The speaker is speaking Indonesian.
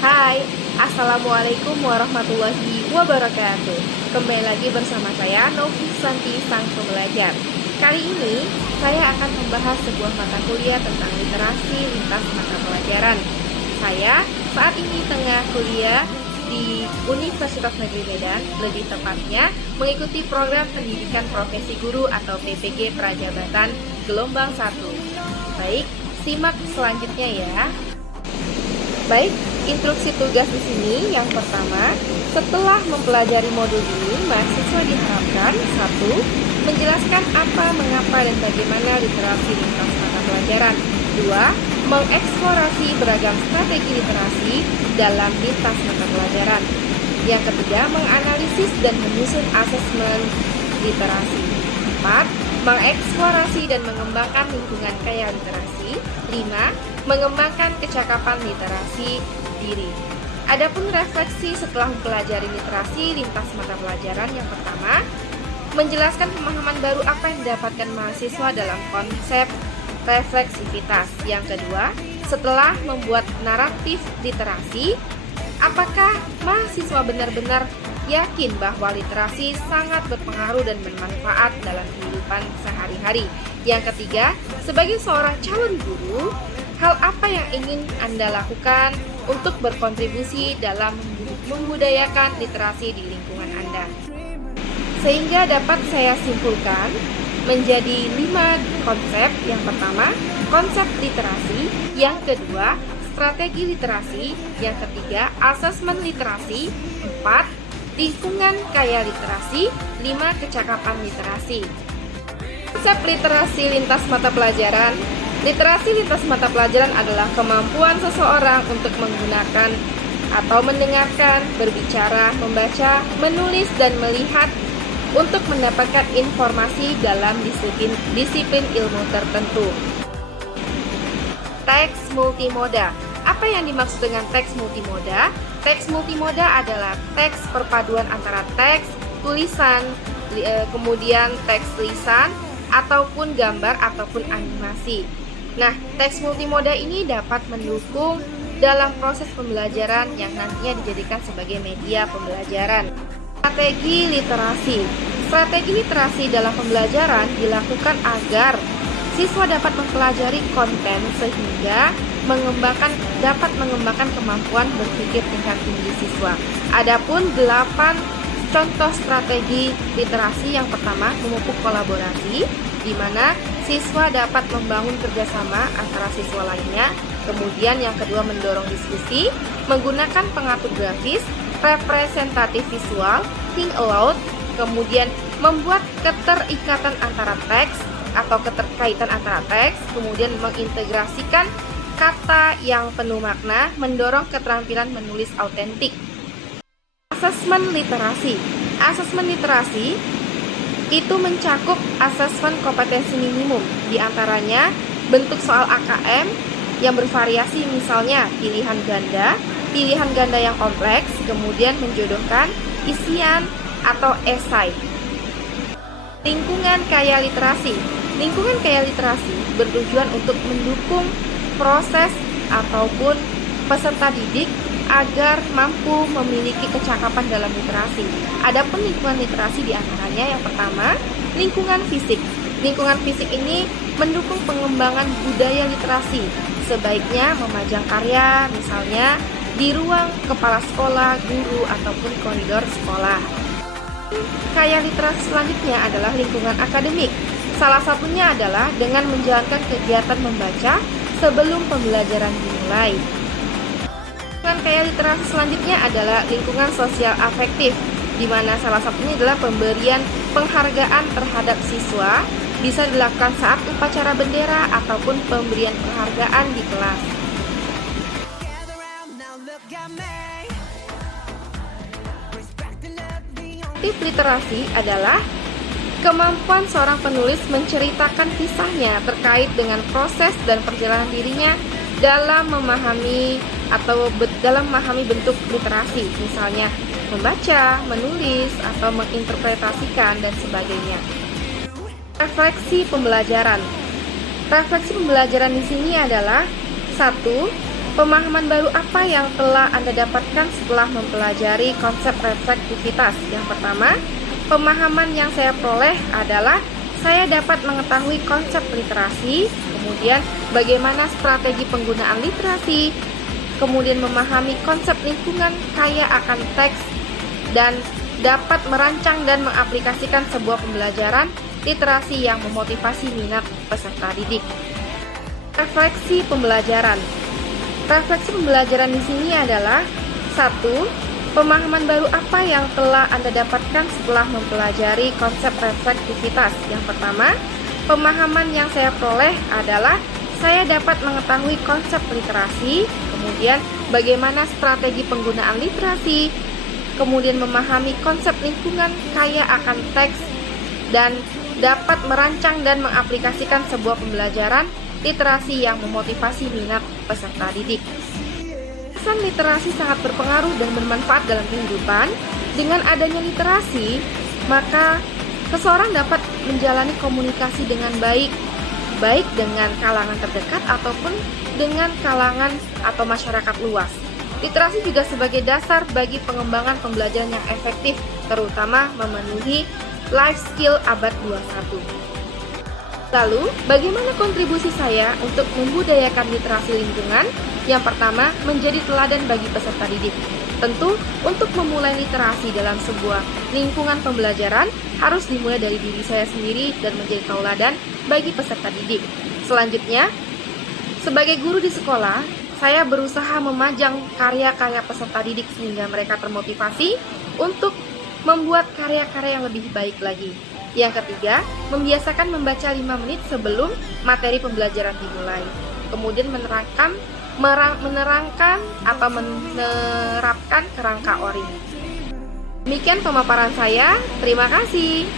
Hai, Assalamualaikum warahmatullahi wabarakatuh. Kembali lagi bersama saya Novi Santi, sang pembelajar. Kali ini saya akan membahas sebuah mata kuliah tentang literasi lintas mata pelajaran. Saya saat ini tengah kuliah di Universitas Negeri Medan, lebih tepatnya mengikuti program pendidikan profesi guru atau PPG Prajabatan gelombang 1. Baik, simak selanjutnya ya. Baik, instruksi tugas di sini yang pertama, setelah mempelajari modul ini, mahasiswa diharapkan 1. Menjelaskan apa, mengapa, dan bagaimana literasi lintas mata pelajaran. 2. Mengeksplorasi beragam strategi literasi dalam lintas mata pelajaran. Yang ketiga, menganalisis dan menyusun asesmen literasi. 4. Mengeksplorasi dan mengembangkan lingkungan kaya literasi. 5. Mengembangkan kecakapan literasi diri. Adapun refleksi setelah mempelajari literasi lintas mata pelajaran, yang pertama, menjelaskan pemahaman baru apa yang didapatkan mahasiswa dalam konsep refleksivitas. Yang kedua, setelah membuat naratif literasi, apakah mahasiswa benar-benar yakin bahwa literasi sangat berpengaruh dan bermanfaat dalam kehidupan sehari-hari. Yang ketiga, sebagai seorang calon guru, hal apa yang ingin Anda lakukan untuk berkontribusi dalam membudayakan literasi di lingkungan Anda? Sehingga dapat saya simpulkan menjadi 5 konsep. Yang pertama, konsep literasi. Yang kedua, strategi literasi. Yang ketiga, asesmen literasi. 4. Lingkungan kaya literasi. 5. Kecakapan literasi. Konsep literasi lintas mata pelajaran. Literasi lintas mata pelajaran adalah kemampuan seseorang untuk menggunakan atau mendengarkan, berbicara, membaca, menulis, dan melihat untuk mendapatkan informasi dalam disiplin ilmu tertentu. Teks multimoda. Apa yang dimaksud dengan teks multimoda? Teks multimoda adalah teks perpaduan antara teks, tulisan, kemudian teks lisan, ataupun gambar ataupun animasi. Nah, teks multimoda ini dapat mendukung dalam proses pembelajaran yang nantinya dijadikan sebagai media pembelajaran. Strategi literasi. Strategi literasi dalam pembelajaran dilakukan agar siswa dapat mempelajari konten sehingga dapat mengembangkan kemampuan berpikir tingkat tinggi siswa. Adapun 8 contoh strategi literasi, yang pertama, memupuk kolaborasi, di mana siswa dapat membangun kerjasama antara siswa lainnya. Kemudian yang kedua, mendorong diskusi, menggunakan pengatur grafis, representatif visual, think aloud, kemudian membuat keterikatan antara teks atau keterkaitan antara teks, kemudian mengintegrasikan kata yang penuh makna, mendorong keterampilan menulis autentik. Asesmen literasi. Asesmen literasi itu mencakup asesmen kompetensi minimum, diantaranya bentuk soal AKM yang bervariasi, misalnya pilihan ganda yang kompleks, kemudian menjodohkan, isian, atau esai. Lingkungan kaya literasi. Lingkungan kaya literasi bertujuan untuk mendukung proses ataupun peserta didik agar mampu memiliki kecakapan dalam literasi. Adapun lingkungan literasi diantaranya, yang pertama, lingkungan fisik. Lingkungan fisik ini mendukung pengembangan budaya literasi. Sebaiknya memajang karya, misalnya di ruang kepala sekolah, guru, ataupun koridor sekolah. Kaya literasi selanjutnya adalah lingkungan akademik. Salah satunya adalah dengan menjalankan kegiatan membaca sebelum pembelajaran dimulai. Lingkungan kaya literasi selanjutnya adalah lingkungan sosial afektif, di mana salah satunya adalah pemberian penghargaan terhadap siswa, bisa dilakukan saat upacara bendera ataupun pemberian penghargaan di kelas. Tip literasi adalah kemampuan seorang penulis menceritakan kisahnya terkait dengan proses dan perjalanan dirinya dalam memahami bentuk literasi, misalnya membaca, menulis, atau menginterpretasikan, dan sebagainya. Refleksi pembelajaran. Refleksi pembelajaran di sini adalah 1. Pemahaman baru apa yang telah Anda dapatkan setelah mempelajari konsep reflektivitas? Yang pertama, pemahaman yang saya peroleh adalah saya dapat mengetahui konsep literasi, kemudian bagaimana strategi penggunaan literasi, kemudian memahami konsep lingkungan kaya akan teks, dan dapat merancang dan mengaplikasikan sebuah pembelajaran literasi yang memotivasi minat peserta didik. Refleksi pembelajaran. Refleksi pembelajaran di sini adalah 1. Pemahaman baru apa yang telah Anda dapatkan setelah mempelajari konsep reflektivitas? Yang pertama, pemahaman yang saya peroleh adalah saya dapat mengetahui konsep literasi, kemudian bagaimana strategi penggunaan literasi, kemudian memahami konsep lingkungan kaya akan teks, dan dapat merancang dan mengaplikasikan sebuah pembelajaran literasi yang memotivasi minat peserta didik. Pesan literasi sangat berpengaruh dan bermanfaat dalam kehidupan. Dengan adanya literasi, maka seseorang dapat menjalani komunikasi dengan baik dengan kalangan terdekat ataupun dengan kalangan atau masyarakat luas. Literasi juga sebagai dasar bagi pengembangan pembelajaran yang efektif, terutama memenuhi life skill abad 21. Lalu, bagaimana kontribusi saya untuk membudayakan literasi lingkungan? Yang pertama, menjadi teladan bagi peserta didik. Tentu, untuk memulai literasi dalam sebuah lingkungan pembelajaran harus dimulai dari diri saya sendiri dan menjadi tauladan bagi peserta didik. Selanjutnya, sebagai guru di sekolah, saya berusaha memajang karya-karya peserta didik sehingga mereka termotivasi untuk membuat karya-karya yang lebih baik lagi. Yang ketiga, membiasakan membaca 5 menit sebelum materi pembelajaran dimulai. Kemudian menerapkan kerangka ORI. Demikian pemaparan saya. Terima kasih.